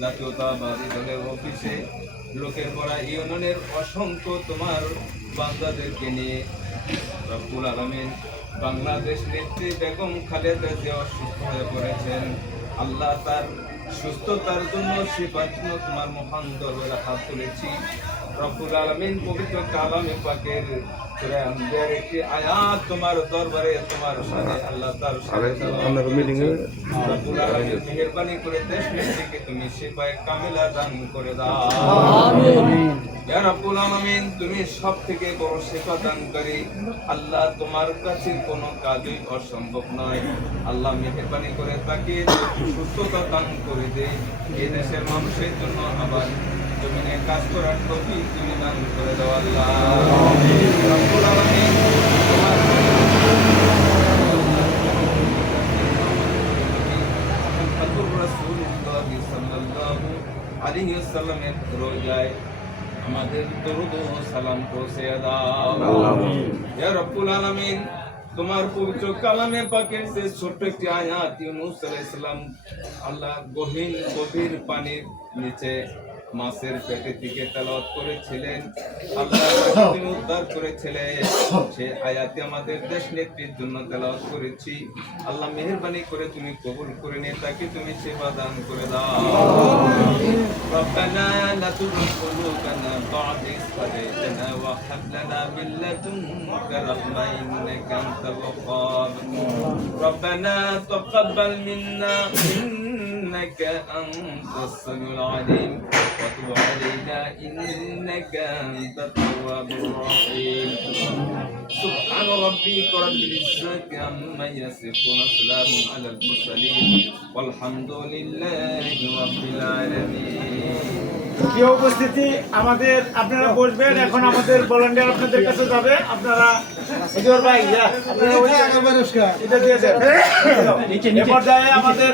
জাতীয়তাবাদী দলের অফিসে লোকের পড়া ইউনিয়নের অসংখ্য তোমার বান্দাদেরকে নিয়ে রব্বুল আলমিন বাংলাদেশ নেত্রী বেগম খালেদা যে অসুস্থ হয়ে পড়েছেন। আল্লাহ তার সুস্থতার জন্য সে জন্য তোমার মহান দরবারে হাত তুলেছি। রব্বুল আলমিন পবিত্র কালামে পাকের মেহরবানি একটি আয়াত তোমার দরবারে তোমার সাথে আল্লাহ তার সাথে রব্বুল আলামিন মেহেরবানি করে দেশ তুমি সেবায় কামেলা দান করে দাও। রাব্বুল আলামিন, তুমি সব থেকে বড় সেবা দানকারী। আল্লাহ তোমার কাছে কোনো কাজই অসম্ভব নয়। আল্লাহ মেহেরবানি করে তাকে সুস্থতা দান করে দে এই দেশের মানুষের জন্য আবার জমিনে কাজ করার তৌফিক তুমি দান করে দাও আল্লাহ। রাব্বুল আলামিন রাসূলুল্লাহ সাল্লাল্লাহু রোজায় আমাদের দরুদ ও সালাম পৌঁছে দাও। ইয়া রাব্বুল আলামিন তোমার পবিত্র কালামে পাকের যে ছোট্ট একটি আয়াত ইউনূস আলাইহিস সালাম আল্লাহ গহীন গভীর পানির নিচে মাছের পেটে থেকে তেলাওয়াত করেছিলেন। আল্লাহ তিনি উদ্ধার করেছিলেন। সে আয়াতে আমাদের দেশ নেত্রীর জন্য তেলাওয়াত করেছি। আল্লাহ মেহেরবানি করে তুমি কবুল করে নিয়ে তাকে তুমি সেবা দান করে দাও। ربنا لا تزغ قلوبنا بعد إذ هديتنا وهب لنا من لدنك رحمة إنك أنت الوهاب. ربنا تقبل منا إنك أنت السميع العليم. وتب علينا إنك أنت التواب الرحيم. سبحان ربك رب العزة عما يصفون سلام على المرسلين. والحمد لله رب العالمين. প্রিয় উপস্থিতি আমাদের আপনারা বসবেন এখন আমাদের ভলান্টিয়ার আপনাদের কাছে যাবে। আপনারা ভাই ওই- এটা দিয়ে দেন। এ পর্যায়ে আমাদের